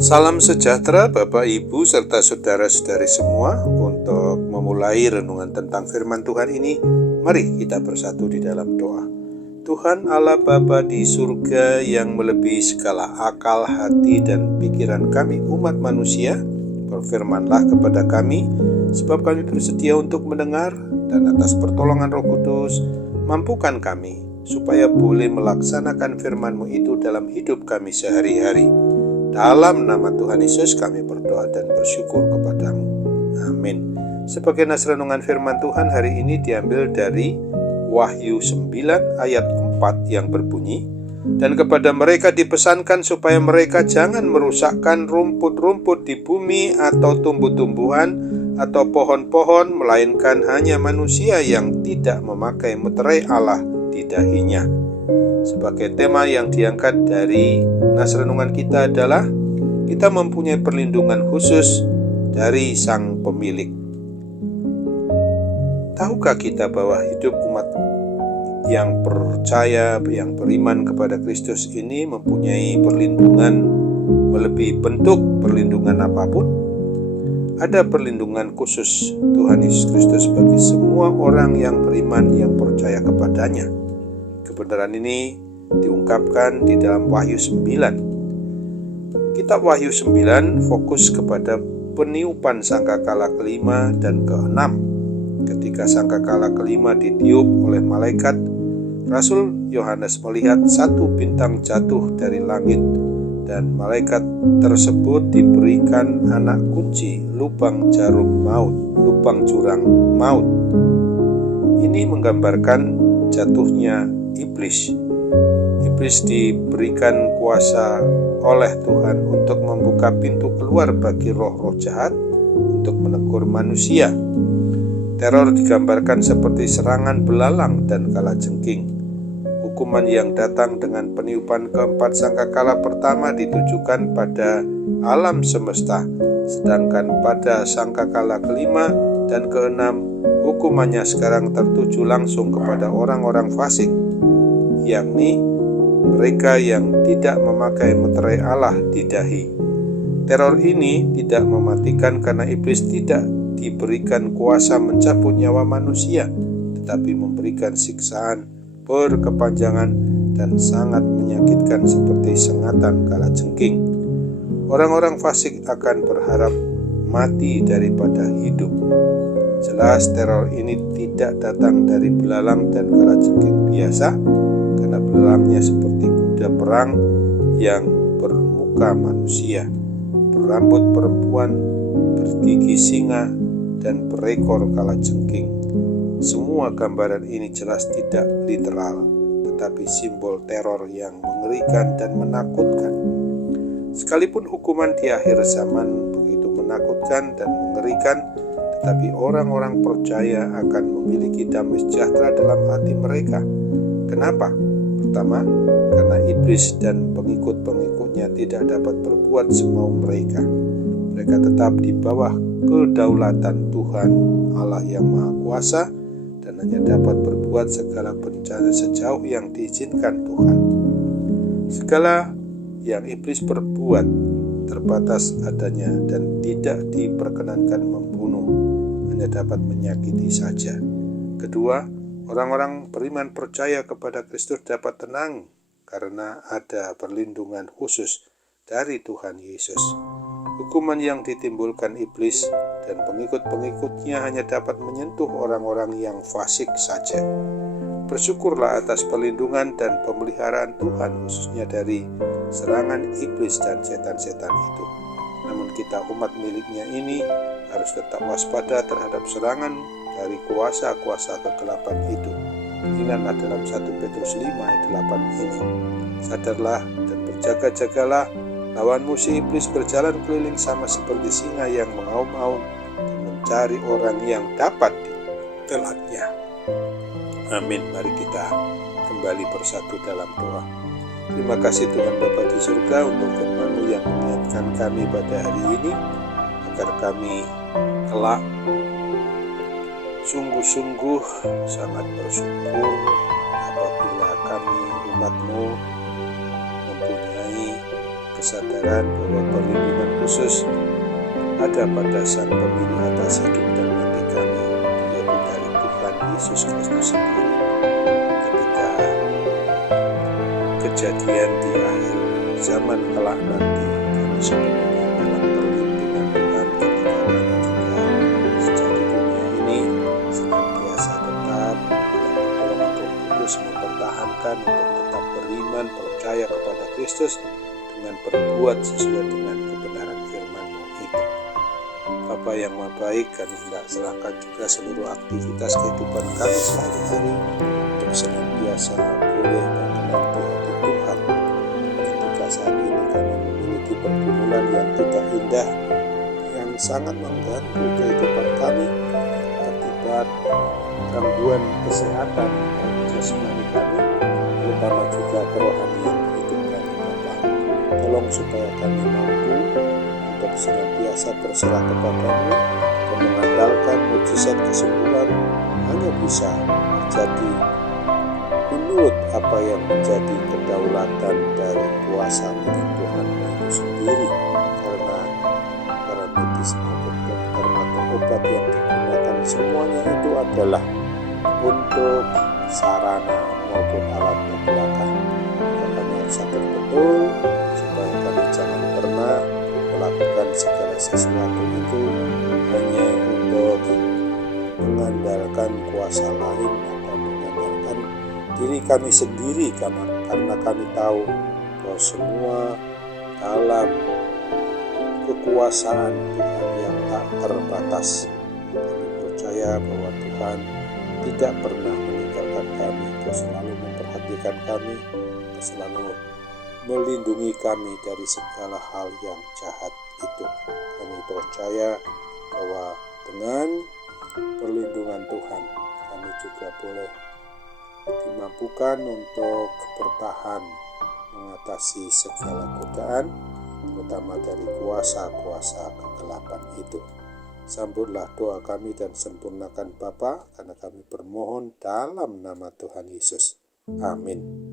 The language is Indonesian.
Salam sejahtera Bapak, Ibu, serta saudara-saudari semua. Untuk memulai renungan tentang firman Tuhan ini, mari kita bersatu di dalam doa. Tuhan Allah Bapa di surga yang melebihi segala akal, hati, dan pikiran kami umat manusia, berfirmanlah kepada kami, sebab kami bersedia untuk mendengar, dan atas pertolongan Roh Kudus, mampukan kami, supaya boleh melaksanakan firman-Mu itu dalam hidup kami sehari-hari. Dalam nama Tuhan Yesus kami berdoa dan bersyukur kepadamu. Amin. Sebagai nas renungan firman Tuhan hari ini diambil dari Wahyu 9 ayat 4 yang berbunyi, dan kepada mereka dipesankan supaya mereka jangan merusakkan rumput-rumput di bumi atau tumbuh-tumbuhan atau pohon-pohon, melainkan hanya manusia yang tidak memakai meterai Allah di dahinya. Sebagai tema yang diangkat dari nas renungan kita adalah kita mempunyai perlindungan khusus dari Sang Pemilik. Tahukah kita bahwa hidup umat yang percaya, yang beriman kepada Kristus ini mempunyai perlindungan melebihi bentuk perlindungan apapun? Ada perlindungan khusus Tuhan Yesus Kristus bagi semua orang yang beriman, yang percaya kepadanya. Kebenaran ini diungkapkan di dalam Wahyu 9. Kitab Wahyu 9 fokus kepada peniupan sangkakala kelima dan keenam. Ketika sangkakala kelima ditiup oleh malaikat, Rasul Yohanes melihat satu bintang jatuh dari langit, dan malaikat tersebut diberikan anak kunci lubang jarum maut, lubang jurang maut. Ini menggambarkan jatuhnya iblis. Iblis diberikan kuasa oleh Tuhan untuk membuka pintu keluar bagi roh-roh jahat untuk menegur manusia. Teror digambarkan seperti serangan belalang dan kalajengking. Hukuman yang datang dengan peniupan keempat sangkakala pertama ditujukan pada alam semesta, sedangkan pada sangkakala kelima dan keenam hukumannya sekarang tertuju langsung kepada orang-orang fasik, yakni mereka yang tidak memakai meterai Allah di dahi. Teror ini tidak mematikan karena iblis tidak diberikan kuasa mencabut nyawa manusia, tetapi memberikan siksaan berkepanjangan dan sangat menyakitkan seperti sengatan kalajengking. Orang-orang fasik akan berharap mati daripada hidup. Jelas teror ini tidak datang dari belalang dan kalajengking biasa, karena belalangnya seperti kuda perang yang bermuka manusia, berambut perempuan, bergigi singa, dan berekor kalajengking. Semua gambaran ini jelas tidak literal, tetapi simbol teror yang mengerikan dan menakutkan. Sekalipun hukuman di akhir zaman begitu menakutkan dan mengerikan, tetapi orang-orang percaya akan memiliki damai sejahtera dalam hati mereka. Kenapa? Pertama, karena iblis dan pengikut-pengikutnya tidak dapat berbuat semau mereka. Mereka tetap di bawah kedaulatan Tuhan Allah yang Maha Kuasa dan hanya dapat berbuat segala bencana sejauh yang diizinkan Tuhan. Segala yang iblis perbuat terbatas adanya dan tidak diperkenankan membunuh, hanya dapat menyakiti saja. Kedua, orang-orang beriman percaya kepada Kristus dapat tenang karena ada perlindungan khusus dari Tuhan Yesus. Hukuman yang ditimbulkan iblis dan pengikut-pengikutnya hanya dapat menyentuh orang-orang yang fasik saja. Bersyukurlah atas perlindungan dan pemeliharaan Tuhan, khususnya dari serangan iblis dan setan-setan itu. Namun kita umat miliknya ini harus tetap waspada terhadap serangan dari kuasa-kuasa kegelapan itu. Ingatlah dalam 1 Petrus 5 ayat 8 ini. Sadarlah dan berjaga-jagalah, lawanmu si iblis berjalan keliling sama seperti singa yang mengaum-aum dan mencari orang yang dapat ditelannya. Amin. Mari kita kembali bersatu dalam doa. Terima kasih Tuhan Bapa di surga untuk firman-Mu yang mengingatkan kami pada hari ini, agar kami kelak Sungguh-sungguh sangat bersyukur apabila kami umat-Mu mempunyai kesadaran bahwa perlindungan khusus ada pada Sang Pemilik atas hidup dan mati kami, yaitu dari Tuhan Yesus Kristus sendiri. Ketika kejadian di akhir zaman kelak nanti, kami sepenuhnya dalam perlindungan Tuhan ketika kami juga sejak di dunia ini senantiasa tetap dalam pertolongan Roh Kudus mempertahankan untuk tetap beriman, percaya kepada Kristus dengan berbuat sesuai dengan kebenaran firman-Mu itu. Bapa yang Maha Baik, kami hendak serahkan juga seluruh aktivitas kehidupan kami sehari-hari untuk senantiasa boleh berkenan di hati Tuhan. Ketika saat ini kami memiliki pergumulan yang tidak indah, yang sangat mengganggu kehidupan kami, akibat gangguan kesehatan jasmani kami, terutama juga kerohanian hidup kami, Bapa. Tolong supaya kami mampu untuk senantiasa berserah kepada-Mu dan mengandalkan mujizat kesembuhan hanya bisa terjadi menurut apa yang menjadi kedaulatan dari kuasa penyembuhan-Mu itu sendiri, karena para medis maupun dokter atau obat yang digunakan semuanya itu adalah untuk sarana maupun alat belaka. Kami harus sadar betul supaya kami jangan pernah melakukan segala sesuatu itu hanya untuk mengandalkan kuasa lain atau mengandalkan diri kami sendiri, karena kami tahu bahwa semua dalam kekuasaan Tuhan yang tak terbatas. Kami percaya bahwa Tuhan tidak pernah meninggalkan kami, Kau selalu memperhatikan kami, Kau selalu melindungi kami dari segala hal yang jahat itu. Kami percaya bahwa dengan perlindungan Tuhan, kami juga boleh dimampukan untuk bertahan mengatasi segala godaan, terutama dari kuasa-kuasa kegelapan itu. Sambutlah doa kami dan sempurnakan Bapa, karena kami bermohon dalam nama Tuhan Yesus. Amin.